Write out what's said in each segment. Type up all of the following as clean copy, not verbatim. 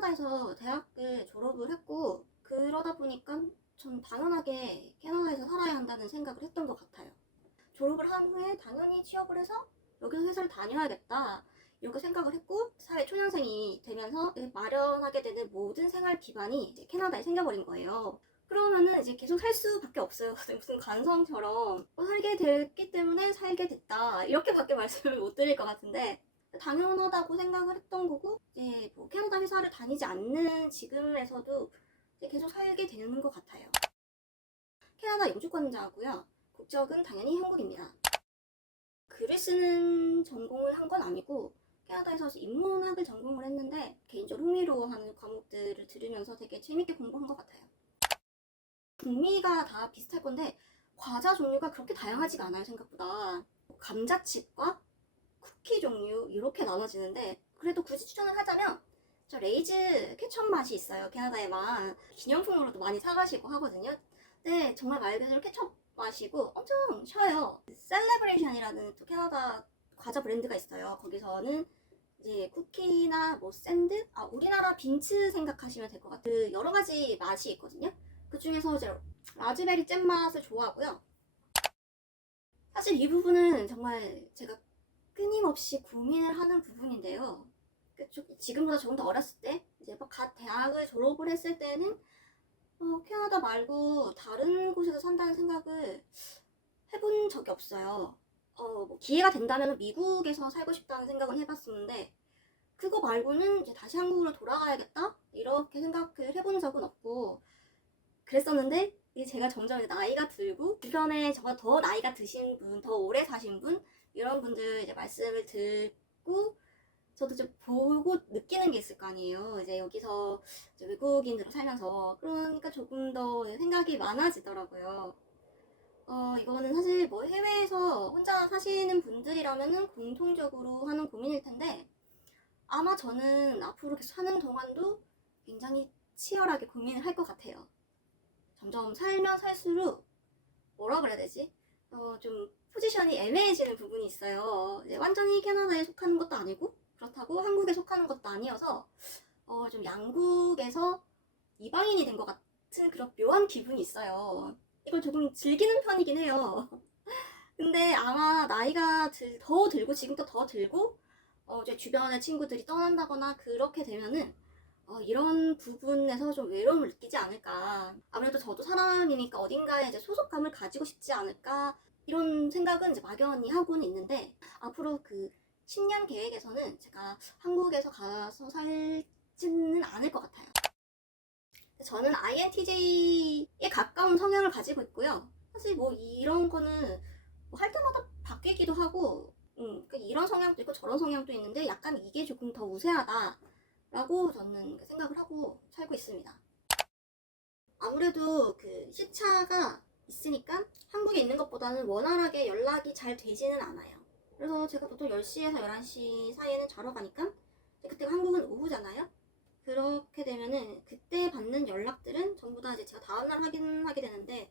캐나다에서 대학을 졸업을 했고, 그러다 보니까 전 당연하게 캐나다에서 살아야 한다는 생각을 했던 것 같아요. 졸업을 한 후에 당연히 취업을 해서 여기서 회사를 다녀야겠다 이렇게 생각을 했고, 사회 초년생이 되면서 마련하게 되는 모든 생활 기반이 이제 캐나다에 생겨버린 거예요. 그러면은 이제 계속 살 수밖에 없어요. 무슨 관성처럼 살게 됐기 때문에 살게 됐다 이렇게밖에 말씀을 못 드릴 것 같은데, 당연하다고 생각을 했던 거고, 이제 뭐 캐나다 회사를 다니지 않는 지금에서도 이제 계속 살게 되는 것 같아요. 캐나다 영주권자고요. 국적은 당연히 한국입니다. 글을 쓰는 전공을 한 건 아니고 캐나다에서 인문학을 전공을 했는데, 개인적으로 흥미로워하는 과목들을 들으면서 되게 재밌게 공부한 것 같아요. 북미가 다 비슷할 건데 과자 종류가 그렇게 다양하지가 않아요, 생각보다. 감자칩과 쿠키 종류 이렇게 나눠지는데, 그래도 굳이 추천을 하자면 저 레이즈 케첩 맛이 있어요. 캐나다에만 기념품으로도 많이 사가시고 하거든요. 근데 정말 말 그대로 케첩 맛이고 엄청 셔요. 셀레브레이션이라는 또 캐나다 과자 브랜드가 있어요. 거기서는 이제 쿠키나 뭐 샌드, 우리나라 빈츠 생각하시면 될 것 같아요. 그 여러 가지 맛이 있거든요. 그 중에서 이제 라즈베리 잼 맛을 좋아하고요. 사실 이 부분은 정말 제가 끊임없이 고민을 하는 부분인데요. 지금보다 조금 더 어렸을 때, 이제 갓 대학을 졸업을 했을 때는 캐나다 말고 다른 곳에서 산다는 생각을 해본 적이 없어요. 뭐 기회가 된다면 미국에서 살고 싶다는 생각은 해봤었는데, 그거 말고는 이제 다시 한국으로 돌아가야겠다 이렇게 생각을 해본 적은 없고 그랬었는데, 이제 제가 점점 이제 나이가 들고 주변에 저보다 더 나이가 드신 분, 더 오래 사신 분, 이런 분들 이제 말씀을 듣고 저도 좀 보고 느끼는 게 있을 거 아니에요. 이제 여기서 이제 외국인으로 살면서. 그러니까 조금 더 생각이 많아지더라고요. 이거는 사실 뭐 해외에서 혼자 사시는 분들이라면은 공통적으로 하는 고민일 텐데, 아마 저는 앞으로 계속 사는 동안도 굉장히 치열하게 고민을 할 것 같아요. 점점 살면 살수록 뭐라 그래야 되지? 좀 포지션이 애매해지는 부분이 있어요. 이제 완전히 캐나다에 속하는 것도 아니고 그렇다고 한국에 속하는 것도 아니어서 좀 양국에서 이방인이 된 것 같은 그런 묘한 기분이 있어요. 이걸 조금 즐기는 편이긴 해요. 근데 아마 나이가 더 들고 지금도 더 들고 이제 주변의 친구들이 떠난다거나 그렇게 되면은 이런 부분에서 좀 외로움을 느끼지 않을까. 아무래도 저도 사람이니까 어딘가에 이제 소속감을 가지고 싶지 않을까. 이런 생각은 이제 막연히 하고는 있는데, 앞으로 그 10년 계획에서는 제가 한국에서 가서 살지는 않을 것 같아요. 저는 INTJ에 가까운 성향을 가지고 있고요. 사실 뭐 이런 거는 뭐할 때마다 바뀌기도 하고, 그러니까 이런 성향도 있고 저런 성향도 있는데 약간 이게 조금 더 우세하다라고 저는 생각을 하고 살고 있습니다. 아무래도 그 시차가 있으니까 한국에 있는 것보다는 원활하게 연락이 잘 되지는 않아요. 그래서 제가 보통 10시에서 11시 사이에는 자러 가니까, 그때가 한국은 오후잖아요. 그렇게 되면은 그때 받는 연락들은 전부 다 이제 제가 다음날 확인하게 되는데,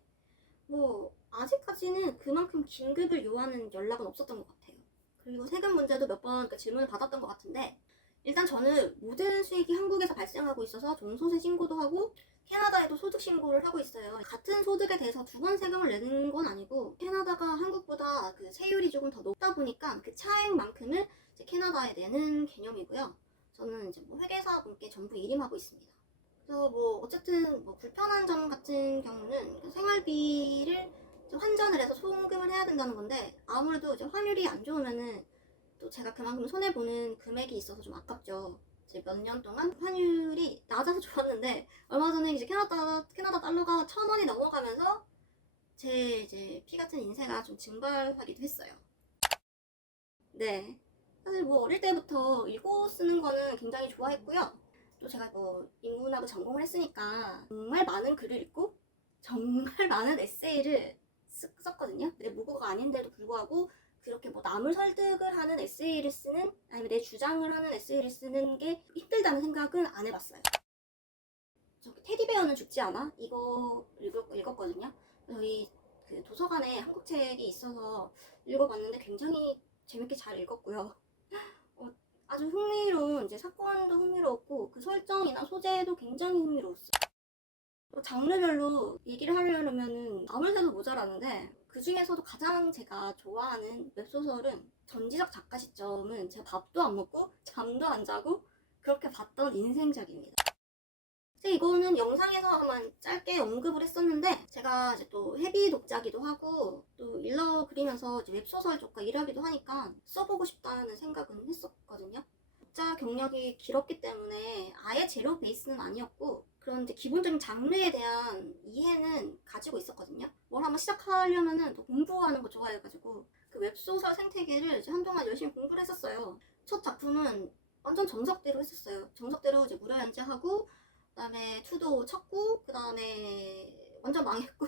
뭐 아직까지는 그만큼 긴급을 요하는 연락은 없었던 것 같아요. 그리고 세금 문제도 몇 번 질문을 받았던 것 같은데, 일단 저는 모든 수익이 한국에서 발생하고 있어서 종소세 신고도 하고 캐나다에도 소득 신고를 하고 있어요. 같은 소득에 대해서 두 번 세금을 내는 건 아니고, 캐나다가 한국보다 그 세율이 조금 더 높다 보니까 그 차액만큼을 이제 캐나다에 내는 개념이고요. 저는 이제 뭐 회계사분께 전부 일임하고 있습니다. 그래서 뭐 어쨌든 뭐 불편한 점 같은 경우는 생활비를 환전을 해서 송금을 해야 된다는 건데, 아무래도 이제 환율이 안 좋으면은 또 제가 그만큼 손해보는 금액이 있어서 좀 아깝죠. 이제 몇 년 동안 환율이 낮아서 좋았는데, 얼마 전에 이제 캐나다 달러가 1,000원이 넘어가면서 제 이제 피 같은 인세가 좀 증발하기도 했어요. 네. 사실 뭐 어릴 때부터 읽고 쓰는 거는 굉장히 좋아했고요. 또 제가 뭐 인문학을 전공을 했으니까 정말 많은 글을 읽고 정말 많은 에세이를 썼거든요. 근데 모국어가 아닌데도 불구하고 그렇게 뭐 남을 설득을 하는 에세이를 쓰는, 아니면 내 주장을 하는 에세이를 쓰는 게 힘들다는 생각은 안 해봤어요. 저 테디베어는 죽지 않아? 이거 읽었거든요. 저희 그 도서관에 한국 책이 있어서 읽어봤는데 굉장히 재밌게 잘 읽었고요. 아주 흥미로운 이제 사건도 흥미로웠고 그 설정이나 소재도 굉장히 흥미로웠어요. 장르별로 얘기를 하려면은 아무리 해도 모자라는데 그 중에서도 가장 제가 좋아하는 웹소설은 전지적 작가 시점은 제가 밥도 안 먹고 잠도 안 자고 그렇게 봤던 인생작입니다. 이거는 영상에서 한번 짧게 언급을 했었는데 제가 이제 또 헤비 독자기도 하고 또 일러 그리면서 이제 웹소설 쪽과 일하기도 하니까 써보고 싶다는 생각은 했었거든요. 독자 경력이 길었기 때문에 아예 제로 베이스는 아니었고 그런 이제 기본적인 장르에 대한 이해는 가지고 있었거든요. 뭘 한번 시작하려면은 또 공부하는 거 좋아해가지고 그 웹소설 생태계를 이제 한동안 열심히 공부를 했었어요. 첫 작품은 완전 정석대로 했었어요. 정석대로 이제 무료 연재하고 그다음에 투도 쳤고 그다음에 완전 망했고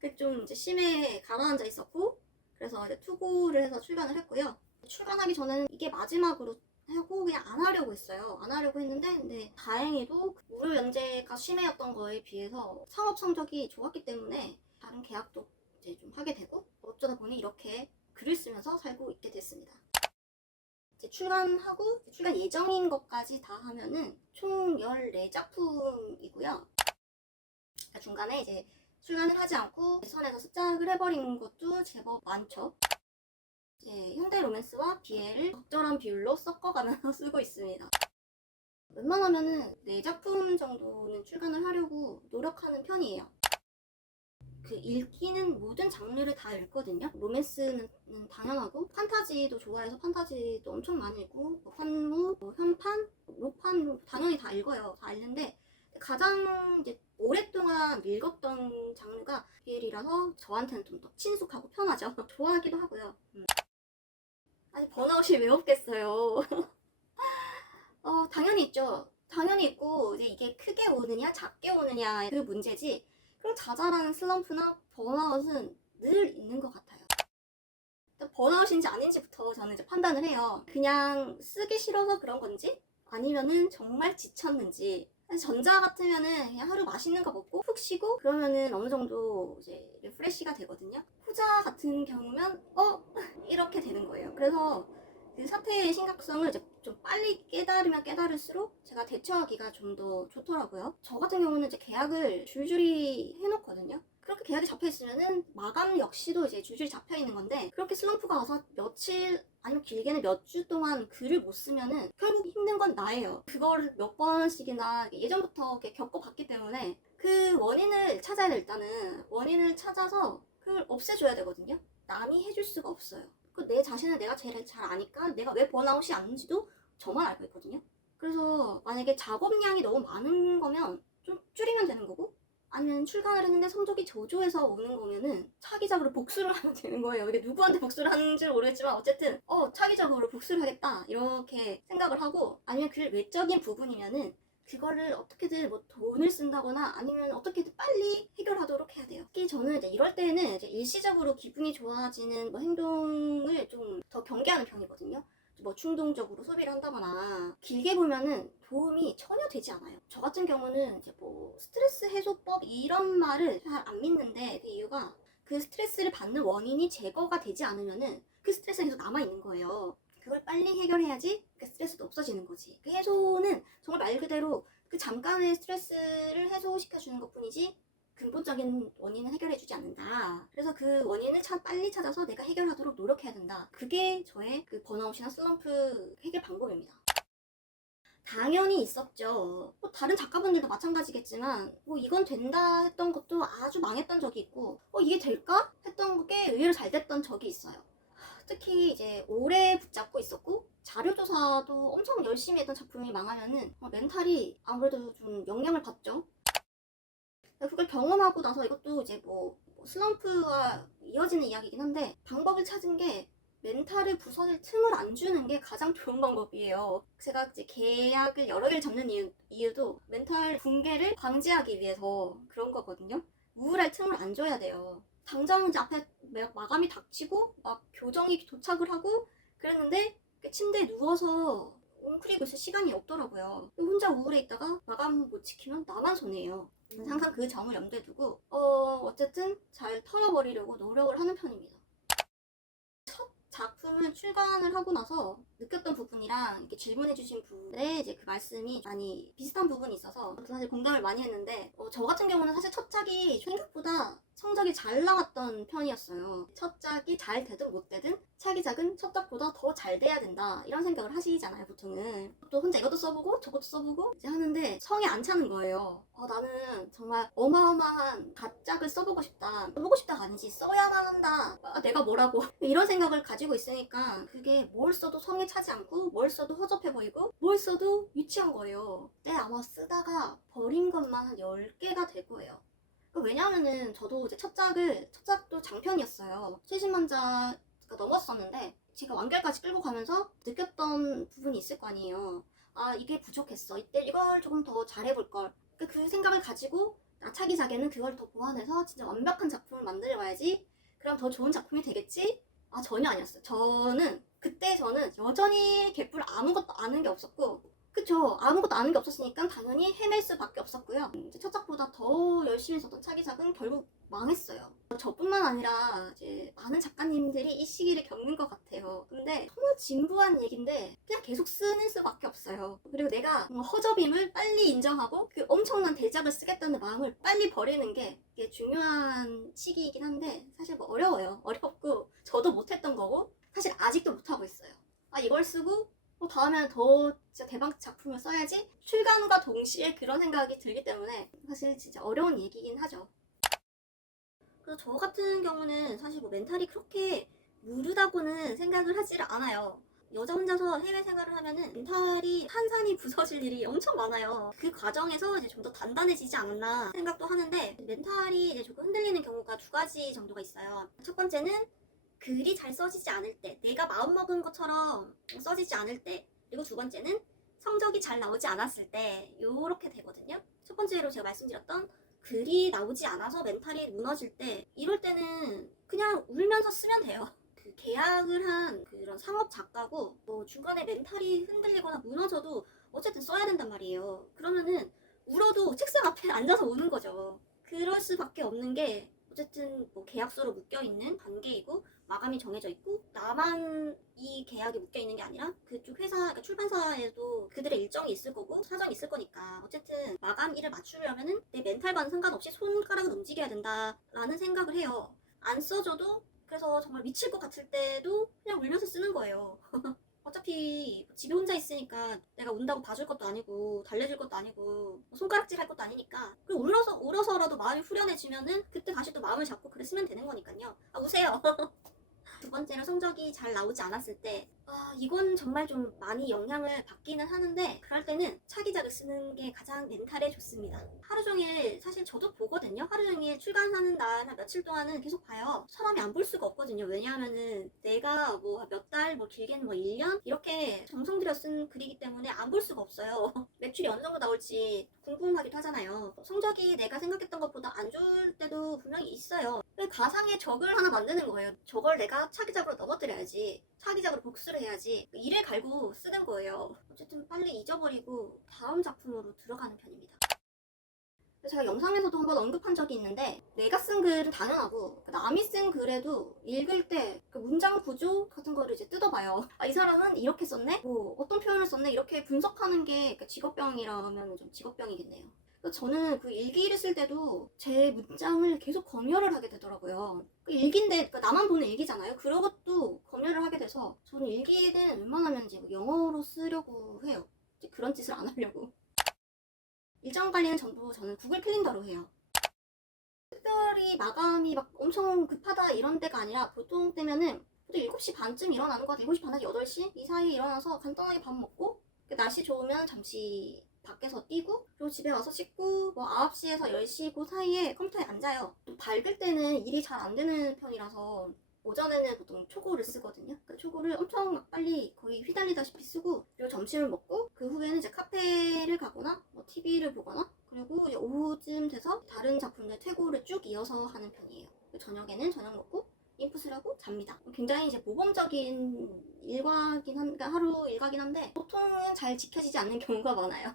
그 좀 이제 심해 가라앉아 있었고 그래서 이제 투고를 해서 출간을 했고요. 출간하기 전에는 이게 마지막으로 하고 그냥 안 하려고 했어요. 안 하려고 했는데 근데 다행히도 무료 연재가 심해였던 거에 비해서 상업 성적이 좋았기 때문에 다른 계약도 이제 좀 하게 되고 어쩌다 보니 이렇게 글을 쓰면서 살고 있게 됐습니다. 이제 출간하고 출간 예정인 것까지 다 하면은 총 14작품이고요. 중간에 이제 출간을 하지 않고 선에서 습작을 해버린 것도 제법 많죠. 이제 현대 로맨스와 BL을 적절한 비율로 섞어가면서 쓰고 있습니다. 웬만하면은 4작품 정도는 출간을 하려고 노력하는 편이에요. 그 읽기는 모든 장르를 다 읽거든요. 로맨스는 당연하고 판타지도 좋아해서 판타지도 엄청 많이 읽고 뭐 환무, 뭐 현판, 로판 당연히 다 읽어요. 다 읽는데 가장 이제 오랫동안 읽었던 장르가 BL이라서 저한테는 좀 더 친숙하고 편하죠. 좋아하기도 하고요. 아니 번아웃이 왜 없겠어요. 당연히 있죠. 당연히 있고 이제 이게 크게 오느냐 작게 오느냐 그 문제지 그럼 자잘한 슬럼프나 번아웃은 늘 있는 것 같아요. 번아웃인지 아닌지부터 저는 이제 판단을 해요. 그냥 쓰기 싫어서 그런 건지 아니면은 정말 지쳤는지. 전자 같으면은 그냥 하루 맛있는 거 먹고 푹 쉬고 그러면은 어느 정도 이제 리프레시가 되거든요. 후자 같은 경우면 이렇게 되는 거예요. 그래서 그 사태의 심각성을 이제 좀 빨리 깨달으면 깨달을수록 제가 대처하기가 좀 더 좋더라고요. 저 같은 경우는 이제 계약을 줄줄이 해놓거든요. 그렇게 계약이 잡혀 있으면은 마감 역시도 이제 줄줄이 잡혀 있는 건데 그렇게 슬럼프가 와서 며칠 아니면 길게는 몇 주 동안 글을 못 쓰면은 결국 힘든 건 나예요. 그거를 몇 번씩이나 예전부터 이렇게 겪어봤기 때문에 그 원인을 찾아야 돼. 일단은 원인을 찾아서 그걸 없애줘야 되거든요. 남이 해줄 수가 없어요. 내 자신을 내가 제일 잘 아니까 내가 왜 번아웃이 왔는지도 저만 알고 있거든요. 그래서 만약에 작업량이 너무 많은 거면 좀 줄이면 되는 거고 아니면 출간을 했는데 성적이 저조해서 오는 거면은 차기작으로 복수를 하면 되는 거예요. 이게 누구한테 복수를 하는지 모르겠지만 어쨌든 차기작으로 복수를 하겠다 이렇게 생각을 하고 아니면 그 외적인 부분이면은 그거를 어떻게든 뭐 돈을 쓴다거나 아니면 어떻게든 빨리 해결하도록 해야 돼요. 특히 저는 이제 이럴 때는 이제 일시적으로 기분이 좋아지는 뭐 행동을 좀 더 경계하는 편이거든요. 뭐 충동적으로 소비를 한다거나 길게 보면은 도움이 전혀 되지 않아요. 저 같은 경우는 이제 뭐 스트레스 해소법 이런 말을 잘 안 믿는데 그 이유가 그 스트레스를 받는 원인이 제거가 되지 않으면은 그 스트레스가 계속 남아있는 거예요. 그걸 빨리 해결해야지 그 스트레스도 없어지는 거지. 그 해소는 정말 말 그대로 그 잠깐의 스트레스를 해소시켜주는 것 뿐이지 근본적인 원인은 해결해주지 않는다. 그래서 그 원인을 빨리 찾아서 내가 해결하도록 노력해야 된다. 그게 저의 그 번아웃이나 슬럼프 해결 방법입니다. 당연히 있었죠. 뭐 다른 작가분들도 마찬가지겠지만 뭐 이건 된다 했던 것도 아주 망했던 적이 있고 이게 될까? 했던 게 의외로 잘 됐던 적이 있어요. 특히 이제 오래 붙잡고 있었고 자료조사도 엄청 열심히 했던 작품이 망하면은 멘탈이 아무래도 좀 영향을 받죠. 그걸 경험하고 나서 이것도 이제 뭐 슬럼프와 이어지는 이야기긴 한데 방법을 찾은 게 멘탈을 부서질 틈을 안 주는 게 가장 좋은 방법이에요. 제가 이제 계약을 여러 개를 잡는 이유도 멘탈 붕괴를 방지하기 위해서 그런 거거든요. 우울할 틈을 안 줘야 돼요. 당장 이제 앞에 마감이 닥치고 막 교정이 도착을 하고 그랬는데 침대에 누워서 웅크리고 있을 시간이 없더라고요. 혼자 우울해 있다가 마감 못 지키면 나만 손해예요. 항상 그 점을 염두에 두고 어쨌든 잘 털어버리려고 노력을 하는 편입니다. 첫 작품을 출간을 하고 나서 느꼈던 부분이랑 이렇게 질문해주신 분의 이제 그 말씀이 많이 비슷한 부분이 있어서 저도 사실 공감을 많이 했는데 저 같은 경우는 사실 첫 짝이 생각보다 성적이 잘 나왔던 편이었어요. 첫 짝이 잘 되든 못 되든 차기작은 첫 짝보다 더 잘 돼야 된다 이런 생각을 하시잖아요 보통은. 또 혼자 이것도 써보고 저것도 써보고 이제 하는데 성에 안 차는 거예요. 나는 정말 어마어마한 가짝을 써보고 싶다. 써보고 싶다가 아니지 써야만 한다. 내가 뭐라고 이런 생각을 가지고 있으니까 그게 뭘 써도 성에 차지 않고 뭘 써도 허접해 보이고 뭘 써도 유치한 거예요. 그때 아마 쓰다가 버린 것만 한 10개가 될 거예요. 왜냐하면은 저도 이제 첫 짝도 장편이었어요. 70만 자가 넘었었는데 제가 완결까지 끌고 가면서 느꼈던 부분이 있을 거 아니에요. 이게 부족했어. 이때 이걸 조금 더 잘해볼걸. 그 생각을 가지고 차기작에는 그걸 더 보완해서 진짜 완벽한 작품을 만들어봐야지. 그럼 더 좋은 작품이 되겠지? 전혀 아니었어요. 그때 저는 여전히 개뿔 아무것도 아는 게 없었고 그쵸. 아무것도 아는 게 없었으니까 당연히 헤맬 수밖에 없었고요. 첫 작보다 더 열심히 썼던 차기작은 결국 망했어요. 저뿐만 아니라 이제 많은 작가님들이 이 시기를 겪는 것 같아요. 근데 정말 진부한 얘기인데 그냥 계속 쓰는 수밖에 없어요. 그리고 내가 허접임을 빨리 인정하고 그 엄청난 대작을 쓰겠다는 마음을 빨리 버리는 게 이게 중요한 시기이긴 한데 사실 뭐 어려워요. 어렵고 저도 못했던 거고 사실 아직도 못하고 있어요. 이걸 쓰고 다음에는 더 진짜 대박 작품을 써야지 출간과 동시에 그런 생각이 들기 때문에 사실 진짜 어려운 얘기긴 하죠. 그래서 저 같은 경우는 사실 뭐 멘탈이 그렇게 무르다고는 생각을 하지를 않아요. 여자 혼자서 해외 생활을 하면은 멘탈이 탄산이 부서질 일이 엄청 많아요. 그 과정에서 이제 좀 더 단단해지지 않았나 생각도 하는데 멘탈이 이제 조금 흔들리는 경우가 2가지 정도가 있어요. 첫 번째는 글이 잘 써지지 않을 때, 내가 마음먹은 것처럼 써지지 않을 때, 그리고 2번째는 성적이 잘 나오지 않았을 때 요렇게 되거든요. 첫 번째로 제가 말씀드렸던 글이 나오지 않아서 멘탈이 무너질 때 이럴 때는 그냥 울면서 쓰면 돼요. 그 계약을 한 그런 상업 작가고 중간에 멘탈이 흔들리거나 무너져도 어쨌든 써야 된단 말이에요. 그러면은 울어도 책상 앞에 앉아서 우는 거죠. 그럴 수밖에 없는 게 어쨌든 계약서로 묶여있는 관계이고 마감이 정해져 있고 나만 이 계약에 묶여있는 게 아니라 그쪽 회사, 그러니까 출판사에도 그들의 일정이 있을 거고 사정이 있을 거니까 어쨌든 마감일을 맞추려면은 내 멘탈과는 상관없이 손가락을 움직여야 된다라는 생각을 해요. 안 써줘도 그래서 정말 미칠 것 같을 때도 그냥 울면서 쓰는 거예요. 어차피 집에 혼자 있으니까 내가 운다고 봐줄 것도 아니고 달래줄 것도 아니고 손가락질 할 것도 아니니까 그리고 울어서라도 마음이 후련해지면은 그때 다시 또 마음을 잡고 그래 쓰면 되는 거니까요. 우세요. 2번째로 성적이 잘 나오지 않았을 때 이건 정말 좀 많이 영향을 받기는 하는데 그럴 때는 차기작을 쓰는 게 가장 멘탈에 좋습니다. 하루 종일 사실 저도 보거든요. 하루 종일 출간하는 날 한 며칠 동안은 계속 봐요. 사람이 안 볼 수가 없거든요. 왜냐하면은 내가 몇 달, 길게는 1년 이렇게 정성 들여 쓴 글이기 때문에 안 볼 수가 없어요. 매출이 어느 정도 나올지 궁금하기도 하잖아요. 성적이 내가 생각했던 것보다 안 좋을 때도 분명히 있어요. 가상의 적을 하나 만드는 거예요. 저걸 내가 차기작으로 넘어뜨려야지. 차기작으로 복수를 해야지. 이를 갈고 쓰는 거예요. 어쨌든 빨리 잊어버리고 다음 작품으로 들어가는 편입니다. 제가 영상에서도 한번 언급한 적이 있는데 내가 쓴 글은 당연하고 남이 쓴 글에도 읽을 때 그 문장 구조 같은 거를 이제 뜯어봐요. 이 사람은 이렇게 썼네? 어떤 표현을 썼네? 이렇게 분석하는 게 직업병이라면 좀 직업병이겠네요. 저는 그 일기를 쓸 때도 제 문장을 계속 검열을 하게 되더라고요. 일기인데 나만 보는 일기잖아요. 그런 것도 검열을 하게 돼서 저는 일기는 웬만하면 이제 영어로 쓰려고 해요. 그런 짓을 안 하려고. 일정 관리는 전부 저는 구글 캘린더로 해요. 특별히 마감이 엄청 급하다 이런 때가 아니라 보통 때면은 7시 반쯤 일어나는 것 같아요. 7시 반에서 8시 이 사이에 일어나서 간단하게 밥 먹고 날씨 좋으면 잠시 밖에서 뛰고 그리고 집에 와서 씻고 9시에서 10시 그 사이에 컴퓨터에 앉아요. 밝을 때는 일이 잘 안 되는 편이라서 오전에는 보통 초고를 쓰거든요. 초고를 엄청 빨리 거의 휘달리다시피 쓰고 그리고 점심을 먹고 그 후에는 이제 카페를 가거나 TV를 보거나 그리고 이제 오후쯤 돼서 다른 작품들 퇴고를 쭉 이어서 하는 편이에요. 저녁에는 저녁 먹고 인풋을 하고 잡니다. 굉장히 이제 모범적인 그러니까 하루 일과긴 한데 보통은 잘 지켜지지 않는 경우가 많아요.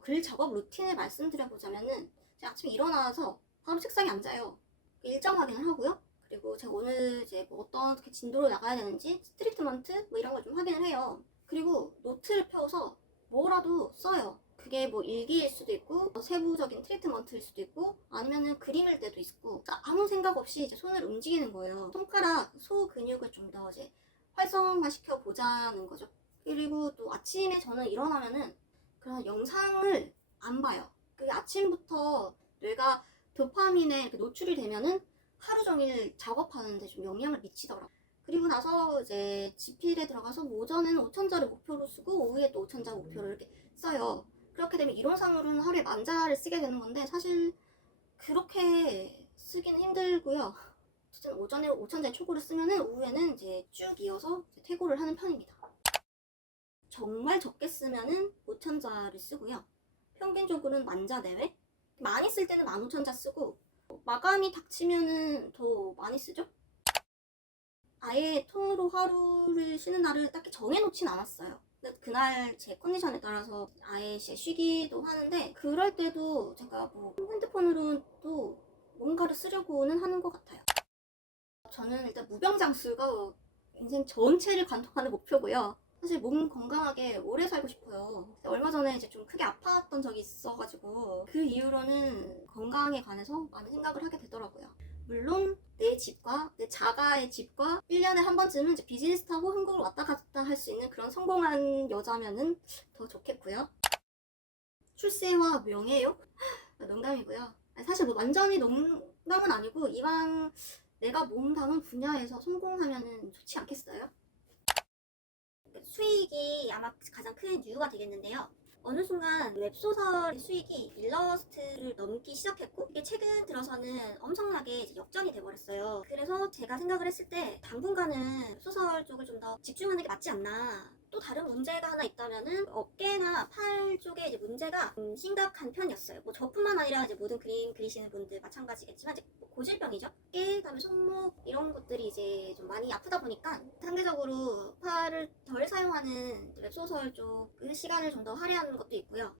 글 작업 루틴을 말씀드려보자면은 제가 아침에 일어나서 바로 책상에 앉아요. 일정 확인을 하고요. 그리고 제가 오늘 이제 뭐 어떻게 진도로 나가야 되는지 트리트먼트 뭐 이런 걸 좀 확인을 해요. 그리고 노트를 펴서 뭐라도 써요. 그게 뭐 일기일 수도 있고 뭐 세부적인 트리트먼트일 수도 있고 아니면은 그림일 때도 있고 아무 생각 없이 이제 손을 움직이는 거예요. 손가락 소 근육을 좀 더 이제 활성화시켜 보자는 거죠. 그리고 또 아침에 저는 일어나면은 그런 영상을 안 봐요. 그 아침부터 뇌가 도파민에 이렇게 노출이 되면은 하루 종일 작업하는데 좀 영향을 미치더라고요. 그리고 나서 이제 지필에 들어가서 뭐 오전에는 5천자를 목표로 쓰고 오후에 또 5천자 목표를 이렇게 써요. 그렇게 되면 이론상으로는 하루에 10,000자를 쓰게 되는 건데 사실 그렇게 쓰기는 힘들고요. 어쨌든 오전에 5천자의 초고를 쓰면은 오후에는 이제 쭉 이어서 이제 퇴고를 하는 편입니다. 정말 적게 쓰면은 5천자를 쓰고요. 평균적으로는 10,000자 내외? 많이 쓸 때는 15,000자 쓰고 마감이 닥치면은 더 많이 쓰죠? 아예 통으로 하루를 쉬는 날을 딱히 정해놓진 않았어요. 그날 제 컨디션에 따라서 아예 쉬기도 하는데 그럴 때도 제가 뭐 핸드폰으로도 뭔가를 쓰려고는 하는 것 같아요. 저는 일단 무병장수가 인생 전체를 관통하는 목표고요. 사실 몸 건강하게 오래 살고 싶어요. 얼마 전에 이제 좀 크게 아팠던 적이 있어가지고 그 이후로는 건강에 관해서 많은 생각을 하게 되더라고요. 물론 내 집과 내 자가의 집과 1년에 한 번쯤은 이제 비즈니스 타고 한국을 왔다 갔다 할 수 있는 그런 성공한 여자면은 더 좋겠고요. 출세와 명예욕? 농담이고요. 사실 뭐 완전히 농담은 아니고 이왕 내가 몸담은 분야에서 성공하면은 좋지 않겠어요? 수익이 아마 가장 큰 이유가 되겠는데요. 어느 순간 웹소설의 수익이 일러스트를 넘기 시작했고 이게 최근 들어서는 엄청나게 이제 역전이 돼버렸어요. 그래서 제가 생각을 했을 때 당분간은 소설 쪽을 좀 더 집중하는 게 맞지 않나. 또 다른 문제가 하나 있다면은 어깨나 팔 쪽에 이제 문제가 심각한 편이었어요. 뭐 저뿐만 아니라 이제 모든 그림 그리시는 분들 마찬가지겠지만 이제 고질병이죠. 어깨, 그다음에 손목 이런 것들이 이제 좀 많이 아프다 보니까 상대적으로 팔을 덜 사용하는 웹소설 쪽의 시간을 좀 더 할애하는 것도 있고요.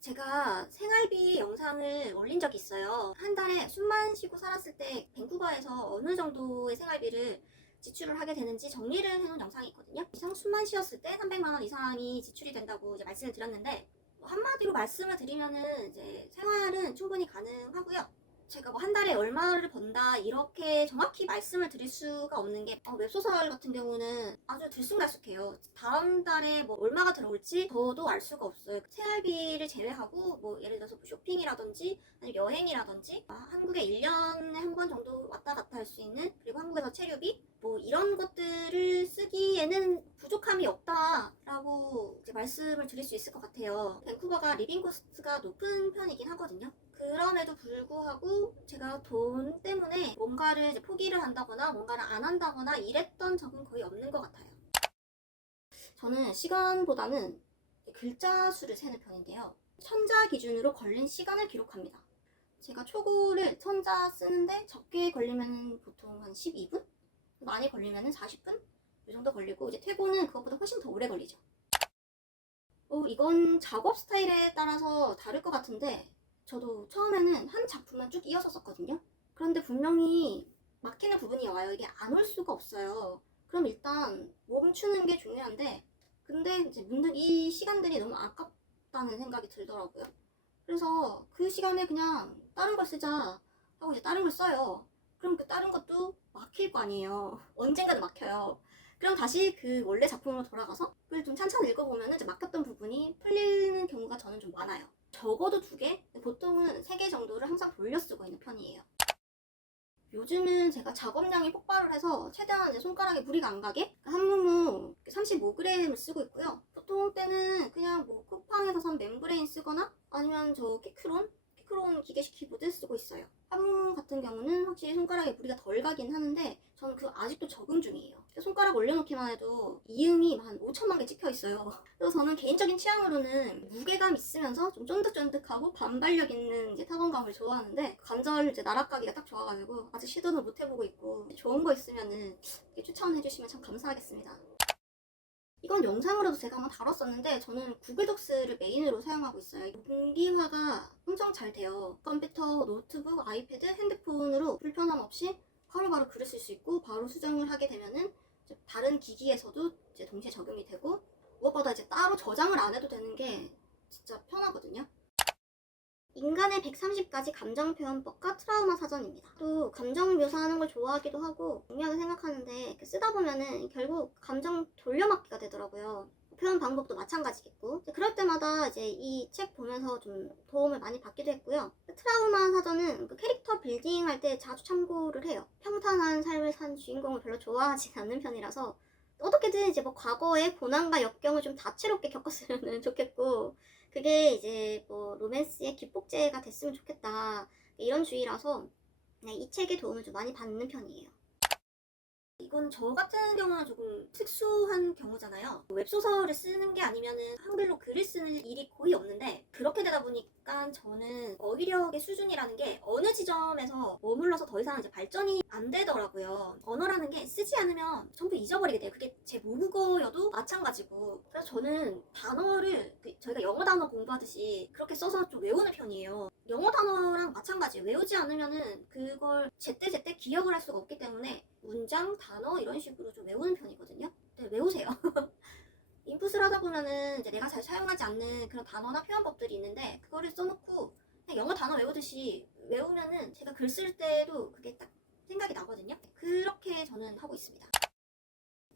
제가 생활비 영상을 올린 적이 있어요. 한 달에 숨만 쉬고 살았을 때 밴쿠버에서 어느 정도의 생활비를 지출을 하게 되는지 정리를 해놓은 영상이 있거든요. 이상 숨만 쉬었을 때 300만 원 이상이 지출이 된다고 이제 말씀을 드렸는데 한마디로 말씀을 드리면은 이제 생활은 충분히 가능하고요. 제가 뭐 한 달에 얼마를 번다 이렇게 정확히 말씀을 드릴 수가 없는 게 웹소설 같은 경우는 아주 들쑥날쑥해요. 다음 달에 뭐 얼마가 들어올지 저도 알 수가 없어요. 생활비를 제외하고 뭐 예를 들어서 쇼핑이라든지 아니면 여행이라든지 한국에 1년에 한 번 정도 왔다 갔다 할 수 있는 그리고 한국에서 체류비 뭐 이런 것들을 쓰기에는 부족함이 없다라고 이제 말씀을 드릴 수 있을 것 같아요. 밴쿠버가 리빙 코스트가 높은 편이긴 하거든요. 그럼에도 불구하고 제가 돈 때문에 뭔가를 이제 포기를 한다거나 뭔가를 안 한다거나 이랬던 적은 거의 없는 것 같아요. 저는 시간보다는 글자 수를 세는 편인데요. 천자 기준으로 걸린 시간을 기록합니다. 제가 초고를 천자 쓰는데 적게 걸리면 보통 한 12분? 많이 걸리면 40분? 이 정도 걸리고 이제 퇴고는 그것보다 훨씬 더 오래 걸리죠. 이건 작업 스타일에 따라서 다를 것 같은데 저도 처음에는 한 작품만 쭉 이어서 썼거든요. 그런데 분명히 막히는 부분이 와요. 이게 안 올 수가 없어요. 그럼 일단 멈추는 게 중요한데 근데 이제 문득 이 시간들이 너무 아깝다는 생각이 들더라고요. 그래서 그 시간에 그냥 다른 걸 쓰자 하고 이제 다른 걸 써요. 그럼 그 다른 것도 막힐 거 아니에요. 언젠가는 막혀요. 그럼 다시 그 원래 작품으로 돌아가서 그걸 좀 찬찬히 읽어보면 이제 막혔던 부분이 풀리는 경우가 저는 좀 많아요. 적어도 2개? 보통은 3개 정도를 항상 돌려 쓰고 있는 편이에요. 요즘은 제가 작업량이 폭발을 해서 최대한 이제 손가락에 무리가 안 가게 한무무 35g을 쓰고 있고요. 보통 때는 그냥 뭐 쿠팡에서 산 멤브레인 쓰거나 아니면 저 키크론 기계식 키보드 쓰고 있어요. 한무무 같은 경우는 확실히 손가락에 무리가 덜 가긴 하는데 저는 그거 아직도 적응 중이에요. 손가락 올려놓기만 해도 이음이 한 5천만 개 찍혀 있어요. 그래서 저는 개인적인 취향으로는 무게감 있으면서 좀 쫀득쫀득하고 반발력 있는 이제 타건감을 좋아하는데 관절 이제 나락가기가 딱 좋아가지고 아직 시도는 못 해보고 있고 좋은 거 있으면은 추천해주시면 참 감사하겠습니다. 이건 영상으로도 제가 한번 다뤘었는데 저는 구글 독스를 메인으로 사용하고 있어요. 동기화가 엄청 잘 돼요. 컴퓨터, 노트북, 아이패드, 핸드폰으로 불편함 없이 바로바로 글을 쓸 수 있고 바로 수정을 하게 되면은 이제 다른 기기에서도 이제 동시에 적용이 되고 무엇보다 이제 따로 저장을 안 해도 되는 게 진짜 편하거든요. 인간의 130가지 감정표현법과 트라우마 사전입니다. 또 감정 묘사하는 걸 좋아하기도 하고 중요하게 생각하는데 쓰다 보면은 결국 감정 돌려막기가 되더라고요. 표현 방법도 마찬가지겠고 그럴 때마다 이제 이 책 보면서 좀 도움을 많이 받기도 했고요. 트라우마 사전은 그 캐릭터 빌딩 할 때 자주 참고를 해요. 평탄한 삶을 산 주인공을 별로 좋아하지 않는 편이라서 어떻게든 이제 뭐 과거의 고난과 역경을 좀 다채롭게 겪었으면 좋겠고 그게 이제 뭐 로맨스의 기폭제가 됐으면 좋겠다 이런 주의라서 이 책의 도움을 좀 많이 받는 편이에요. 이건 저 같은 경우는 조금 특수한 경우잖아요. 웹소설을 쓰는 게 아니면은 한글로 글을 쓰는 일이 거의 없는데 그렇게 되다 보니까 저는 어휘력의 수준이라는 게 어느 지점에서 머물러서 더 이상 이제 발전이 안 되더라고요. 언어라는 게 쓰지 않으면 전부 잊어버리게 돼요. 그게 제 모국어여도 마찬가지고. 그래서 저는 단어를 저희가 영어 단어 공부하듯이 그렇게 써서 좀 외우는 편이에요. 영어 단어랑 마찬가지 외우지 않으면은 그걸 제때제때 기억을 할 수가 없기 때문에 문장, 단어 이런 식으로 좀 외우는 편이거든요. 네, 외우세요. 인풋을 하다 보면은 이제 내가 잘 사용하지 않는 그런 단어나 표현법들이 있는데 그거를 써놓고 그냥 영어 단어 외우듯이 외우면은 제가 글 쓸 때도 그게 딱 생각이 나거든요. 그렇게 저는 하고 있습니다.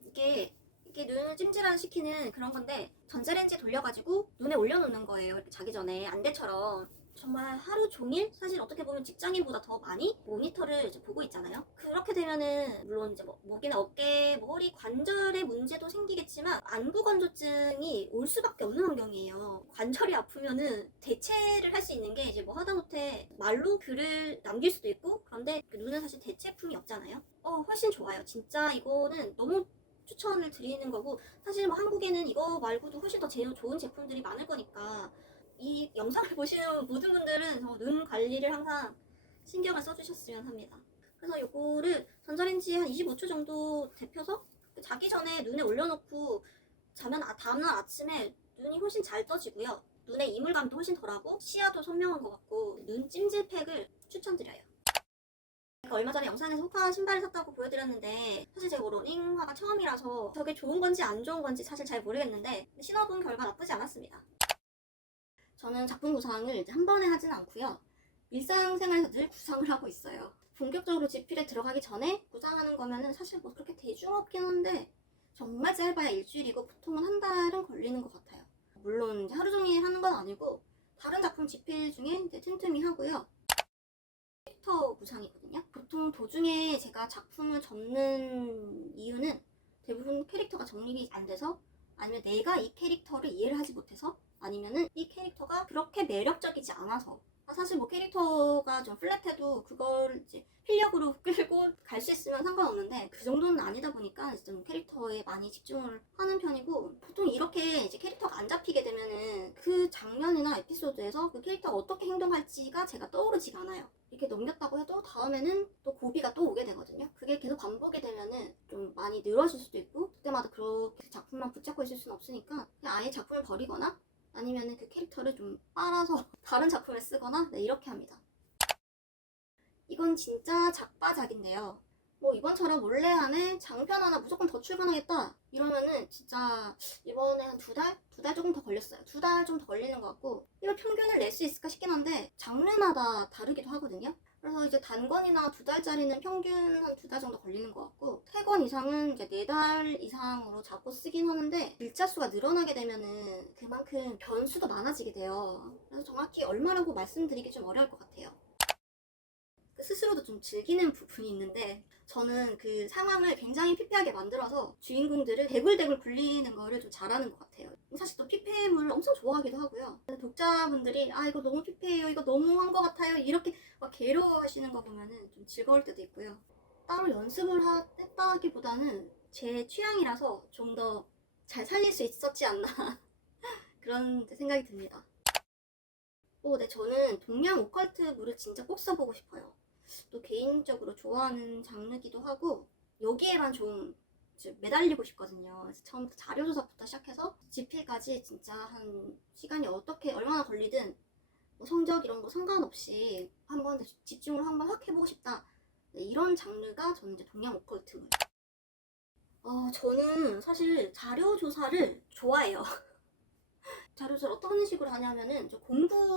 이게 눈을 찜질안 시키는 그런 건데 전자레인지 돌려가지고 눈에 올려놓는 거예요. 이렇게 자기 전에 안대처럼. 정말 하루 종일 사실 어떻게 보면 직장인보다 더 많이 모니터를 이제 보고 있잖아요. 그렇게 되면은 물론 이제 뭐 목이나 어깨, 뭐 허리 관절의 문제도 생기겠지만 안구 건조증이 올 수밖에 없는 환경이에요. 관절이 아프면은 대체를 할 수 있는 게 이제 뭐 하다못해 말로 글을 남길 수도 있고 그런데 눈은 사실 대체품이 없잖아요. 훨씬 좋아요. 진짜 이거는 너무 추천을 드리는 거고 사실 뭐 한국에는 이거 말고도 훨씬 더 좋은 제품들이 많을 거니까 이 영상을 보시는 모든 분들은 눈 관리를 항상 신경을 써주셨으면 합니다. 그래서 이거를 전자레인지에 한 25초 정도 데펴서 자기 전에 눈에 올려놓고 자면 다음날 아침에 눈이 훨씬 잘 떠지고요. 눈의 이물감도 훨씬 덜하고 시야도 선명한 것 같고 눈 찜질팩을 추천드려요. 제가 얼마 전에 영상에서 호카 신발을 샀다고 보여드렸는데 사실 제가 러닝화가 처음이라서 저게 좋은 건지 안 좋은 건지 사실 잘 모르겠는데 신어본 결과 나쁘지 않았습니다. 저는 작품 구상을 이제 한 번에 하진 않고요. 일상생활에서 늘 구상을 하고 있어요. 본격적으로 집필에 들어가기 전에 구상하는 거면은 사실 뭐 그렇게 대중 없긴 한데 정말 짧아야 일주일이고 보통은 한 달은 걸리는 것 같아요. 물론 이제 하루 종일 하는 건 아니고 다른 작품 집필 중에 이제 틈틈이 하고요. 캐릭터 구상이거든요. 보통 도중에 제가 작품을 접는 이유는 대부분 캐릭터가 정립이 안 돼서 아니면 내가 이 캐릭터를 이해를 하지 못해서 아니면은 이 캐릭터가 그렇게 매력적이지 않아서 사실 뭐 캐릭터가 좀 플랫해도 그걸 이제 필력으로 끌고 갈 수 있으면 상관없는데 그 정도는 아니다 보니까 좀 캐릭터에 많이 집중을 하는 편이고 보통 이렇게 이제 캐릭터가 안 잡히게 되면은 그 장면이나 에피소드에서 그 캐릭터가 어떻게 행동할지가 제가 떠오르지가 않아요. 이렇게 넘겼다고 해도 다음에는 또 고비가 또 오게 되거든요. 그게 계속 반복이 되면은 좀 많이 늘어질 수도 있고 그때마다 그렇게 작품만 붙잡고 있을 수는 없으니까 그냥 아예 작품을 버리거나 아니면은 그 캐릭터를 좀 빨아서 다른 작품에 쓰거나 이렇게 합니다. 이건 진짜 작바작인데요. 뭐 이번처럼 몰래 안에 장편 하나 무조건 더 출간하겠다 이러면은 진짜 이번에 한 2달? 2달 조금 더 걸렸어요. 2달 좀 더 걸리는 것 같고 이거 평균을 낼 수 있을까 싶긴 한데 장르마다 다르기도 하거든요. 그래서 이제 단권이나 2달짜리는 평균 한 2달 정도 걸리는 것 같고 3권 이상은 이제 4달 이상으로 잡고 쓰긴 하는데 글자 수가 늘어나게 되면은 그만큼 변수도 많아지게 돼요. 그래서 정확히 얼마라고 말씀드리기 좀 어려울 것 같아요. 스스로도 좀 즐기는 부분이 있는데 저는 그 상황을 굉장히 피폐하게 만들어서 주인공들을 대굴대굴 굴리는 거를 좀 잘하는 것 같아요. 사실 또 피폐물을 엄청 좋아하기도 하고요. 독자분들이 이거 너무 피폐해요, 이거 너무한 것 같아요 이렇게 막 괴로워하시는 거 보면은 좀 즐거울 때도 있고요. 따로 연습을 했다기보다는 제 취향이라서 좀 더 잘 살릴 수 있었지 않나 그런 생각이 듭니다. 네, 저는 동양 오컬트물을 진짜 꼭 써보고 싶어요. 또 개인적으로 좋아하는 장르기도 하고 여기에만 좀 매달리고 싶거든요. 그래서 처음부터 자료조사부터 시작해서 집필까지 진짜 한 시간이 얼마나 걸리든 뭐 성적 이런 거 상관없이 한번 집중을 한번 확 해보고 싶다 네, 이런 장르가 저는 이제 동양 오컬트물. 저는 사실 자료 조사를 좋아해요. 자료 조사를 어떤 식으로 하냐면은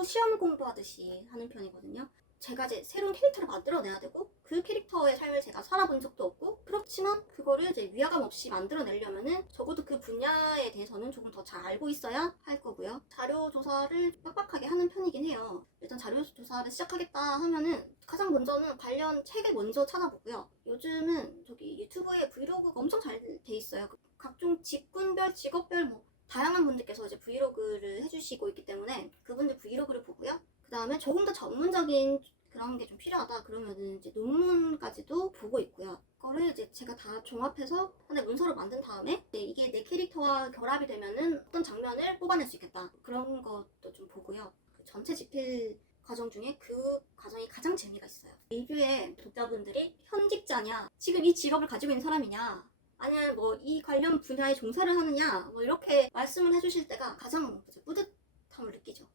시험 공부하듯이 하는 편이거든요. 제가 이제 새로운 캐릭터를 만들어내야 되고 그 캐릭터의 삶을 제가 살아본 적도 없고, 그렇지만 그거를 이제 위화감 없이 만들어내려면은 적어도 그 분야에 대해서는 조금 더 잘 알고 있어야 할 거고요. 자료 조사를 빡빡하게 하는 편이긴 해요. 일단 자료 조사를 시작하겠다 하면은 가장 먼저는 관련 책을 먼저 찾아보고요. 요즘은 유튜브에 브이로그가 엄청 잘 돼 있어요. 각종 직군별, 직업별 다양한 분들께서 이제 브이로그를 해주시고 있기 때문에 그분들 브이로그를 보고요. 그 다음에 조금 더 전문적인 그런 게 좀 필요하다 그러면은 이제 논문까지도 보고 있고요. 그거를 이제 제가 다 종합해서 하나의 문서로 만든 다음에 이게 내 캐릭터와 결합이 되면은 어떤 장면을 뽑아낼 수 있겠다, 그런 것도 좀 보고요. 그 전체 집필 과정 중에 그 과정이 가장 재미가 있어요. 리뷰에 독자분들이 현직자냐, 지금 이 직업을 가지고 있는 사람이냐, 아니면 이 관련 분야에 종사를 하느냐, 이렇게 말씀을 해주실 때가 가장 뿌듯함을 느끼죠.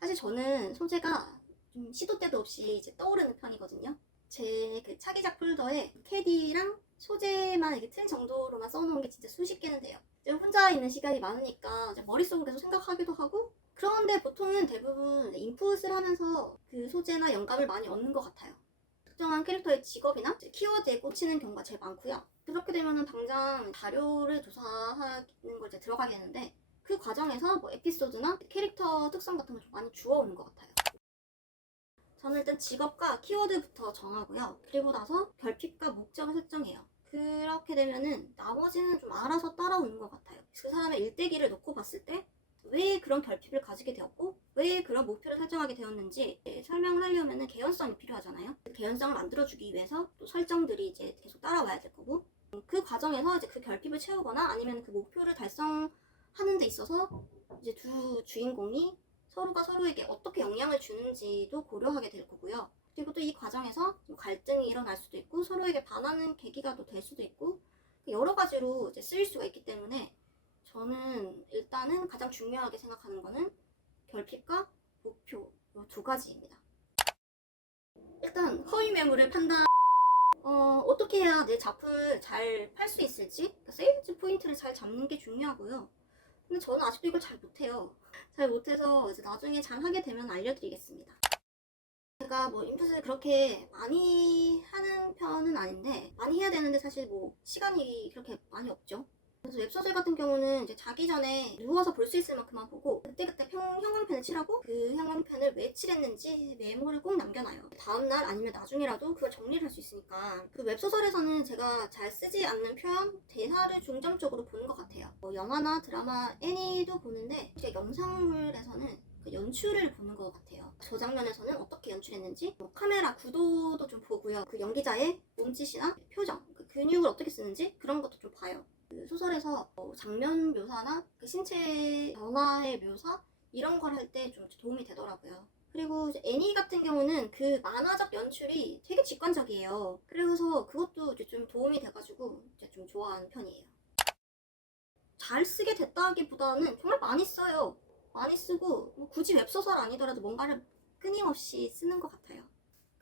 사실 저는 소재가 좀 시도 때도 없이 이제 떠오르는 편이거든요. 제 그 차기작 폴더에 캐디랑 소재만 이렇게 튼 정도로만 써놓은 게 진짜 수십 개는 돼요. 혼자 있는 시간이 많으니까 머릿속으로 계속 생각하기도 하고, 그런데 보통은 대부분 인풋을 하면서 그 소재나 영감을 많이 얻는 것 같아요. 특정한 캐릭터의 직업이나 키워드에 꽂히는 경우가 제일 많고요. 그렇게 되면은 당장 자료를 조사하는 걸 이제 들어가겠는데, 그 과정에서 에피소드나 캐릭터 특성 같은 걸 좀 많이 주워오는 것 같아요. 저는 일단 직업과 키워드부터 정하고요. 그리고 나서 결핍과 목적을 설정해요. 그렇게 되면은 나머지는 좀 알아서 따라오는 것 같아요. 그 사람의 일대기를 놓고 봤을 때 왜 그런 결핍을 가지게 되었고 왜 그런 목표를 설정하게 되었는지 설명을 하려면 개연성이 필요하잖아요. 그 개연성을 만들어주기 위해서 또 설정들이 이제 계속 따라와야 될 거고, 그 과정에서 이제 그 결핍을 채우거나 아니면 그 목표를 달성하는 데 있어서 이제 두 주인공이 서로가 서로에게 어떻게 영향을 주는지도 고려하게 될 거고요. 그리고 또 이 과정에서 갈등이 일어날 수도 있고 서로에게 반하는 계기가 또 될 수도 있고, 여러 가지로 이제 쓰일 수가 있기 때문에 저는 일단은 가장 중요하게 생각하는 거는 결핍과 목표, 이 두 가지입니다. 일단 허위 매물을 어떻게 해야 내 작품을 잘 팔 수 있을지, 세일즈 포인트를 잘 잡는 게 중요하고요. 근데 저는 아직도 이걸 잘 못해요. 잘 못해서 이제 나중에 잘 하게 되면 알려드리겠습니다. 제가 인풋을 그렇게 많이 하는 편은 아닌데, 많이 해야 되는데 사실 시간이 그렇게 많이 없죠. 그래서 웹소설 같은 경우는 이제 자기 전에 누워서 볼 수 있을 만큼만 보고 그때그때 형광펜을 칠하고 그 형광펜을 왜 칠했는지 메모를 꼭 남겨놔요. 다음날 아니면 나중에라도 그걸 정리를 할 수 있으니까. 그 웹소설에서는 제가 잘 쓰지 않는 표현, 대사를 중점적으로 보는 것 같아요. 영화나 드라마, 애니도 보는데 영상물에서는 그 연출을 보는 것 같아요. 저 장면에서는 어떻게 연출했는지, 카메라 구도도 좀 보고요. 그 연기자의 몸짓이나 표정, 그 근육을 어떻게 쓰는지 그런 것도 좀 봐요. 그 소설에서 장면 묘사나 그 신체 변화의 묘사 이런 걸 할 때 좀 도움이 되더라고요. 그리고 이제 애니 같은 경우는 그 만화적 연출이 되게 직관적이에요. 그래서 그것도 이제 좀 도움이 돼가지고 이제 좀 좋아하는 편이에요. 잘 쓰게 됐다기보다는 정말 많이 써요. 많이 쓰고 굳이 웹소설 아니더라도 뭔가를 끊임없이 쓰는 것 같아요.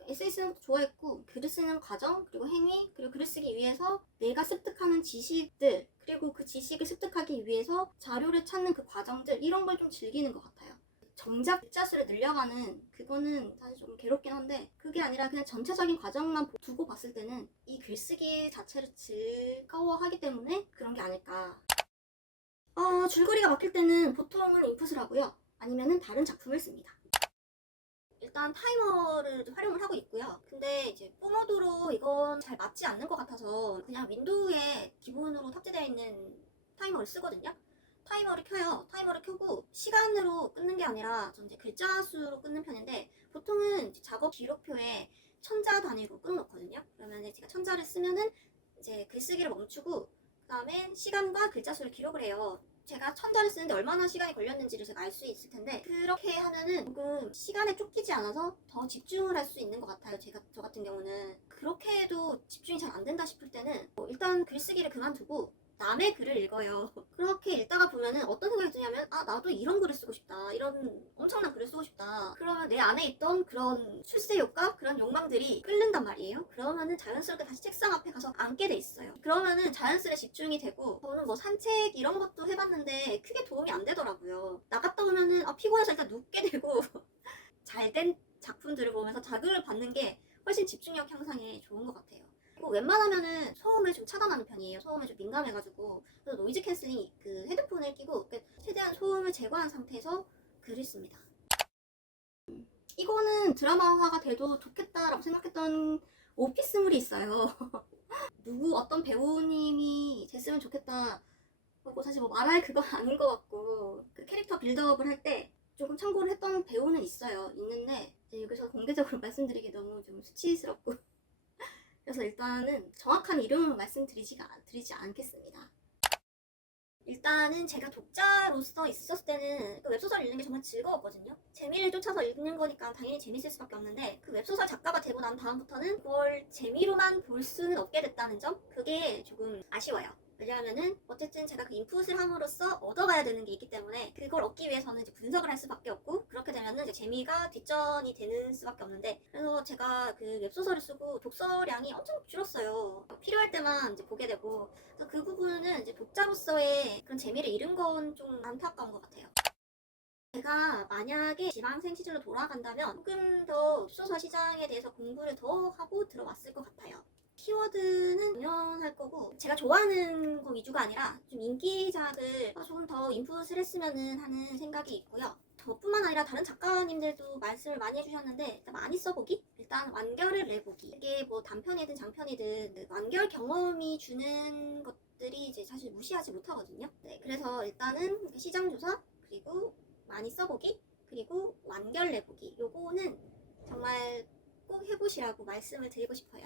에세이 쓰는 것도 좋아했고, 글을 쓰는 과정, 그리고 행위, 그리고 글을 쓰기 위해서 내가 습득하는 지식들, 그리고 그 지식을 습득하기 위해서 자료를 찾는 그 과정들, 이런 걸 좀 즐기는 것 같아요. 정작 글자 수를 늘려가는 그거는 사실 좀 괴롭긴 한데, 그게 아니라 그냥 전체적인 과정만 두고 봤을 때는 이 글쓰기 자체를 즐거워하기 때문에 그런 게 아닐까. 줄거리가 막힐 때는 보통은 인풋을 하고요. 아니면은 다른 작품을 씁니다. 일단 타이머를 활용을 하고 있고요. 근데 이제 뽀모도로 이건 잘 맞지 않는 것 같아서 그냥 윈도우에 기본으로 탑재되어 있는 타이머를 쓰거든요. 타이머를 켜요. 타이머를 켜고 시간으로 끊는 게 아니라 전 이제 글자 수로 끊는 편인데, 보통은 이제 작업 기록표에 천자 단위로 끊어놓거든요. 그러면 제가 천자를 쓰면은 이제 글쓰기를 멈추고 그 다음에 시간과 글자 수를 기록을 해요. 제가 천자를 쓰는데 얼마나 시간이 걸렸는지를 제가 알 수 있을 텐데, 그렇게 하면은 조금 시간에 쫓기지 않아서 더 집중을 할 수 있는 것 같아요. 저 같은 경우는. 그렇게 해도 집중이 잘 안 된다 싶을 때는 일단 글쓰기를 그만두고 남의 글을 읽어요. 그렇게 읽다가 보면은 어떤 생각이 드냐면, 아, 나도 이런 글을 쓰고 싶다. 이런 엄청난 글을 쓰고 싶다. 그러면 내 안에 있던 그런 출세욕과 그런 욕망들이 끓는단 말이에요. 그러면은 자연스럽게 다시 책상 앞에 가서 앉게 돼 있어요. 그러면은 자연스레 집중이 되고, 저는 뭐 산책 이런 것도 해봤는데 크게 도움이 안 되더라고요. 나갔다 오면은 피곤해서 일단 눕게 되고 잘된 작품들을 보면서 자극을 받는 게 훨씬 집중력 향상에 좋은 것 같아요. 그리고 웬만하면은 소음을 좀 차단하는 편이에요. 소음에 좀 민감해가지고. 그래서 노이즈 캔슬링 그 헤드폰을 끼고 최대한 소음을 제거한 상태에서 글을 씁니다. 이거는 드라마화가 돼도 좋겠다라고 생각했던 오피스물이 있어요. 누구 어떤 배우님이 됐으면 좋겠다. 그리고 사실 뭐 말할 그건 아닌 것 같고, 그 캐릭터 빌드업을 할 때 조금 참고를 했던 배우는 있는데 이제 여기서 공개적으로 말씀드리기 너무 좀 수치스럽고 그래서 일단은 정확한 이름은 드리지 않겠습니다. 일단은 제가 독자로서 있었을 때는 그 웹소설 읽는 게 정말 즐거웠거든요. 재미를 쫓아서 읽는 거니까 당연히 재밌을 수밖에 없는데, 그 웹소설 작가가 되고 난 다음부터는 그걸 재미로만 볼 수는 없게 됐다는 점, 그게 조금 아쉬워요. 왜냐하면은 어쨌든 제가 그 인풋을 함으로써 얻어가야 되는 게 있기 때문에 그걸 얻기 위해서는 이제 분석을 할 수밖에 없고, 그렇게 되면은 이제 재미가 뒷전이 되는 수밖에 없는데, 그래서 제가 그 웹소설을 쓰고 독서량이 엄청 줄었어요. 필요할 때만 이제 보게 되고, 그래서 그 부분은 이제 독자로서의 그런 재미를 잃은 건 좀 안타까운 것 같아요. 제가 만약에 지망생 시절로 돌아간다면 조금 더 웹소설 시장에 대해서 공부를 더 하고 들어왔을 것 같아요. 키워드는 당연할 거고, 제가 좋아하는 거 위주가 아니라 좀 인기작을 조금 더 인풋을 했으면 하는 생각이 있고요. 저뿐만 아니라 다른 작가님들도 말씀을 많이 해주셨는데, 일단 많이 써보기? 일단 완결을 내보기. 이게 뭐 단편이든 장편이든 그 완결 경험이 주는 것들이 이제 사실 무시하지 못하거든요. 네, 그래서 일단은 시장조사, 그리고 많이 써보기, 그리고 완결 내보기. 요거는 정말 꼭 해보시라고 말씀을 드리고 싶어요.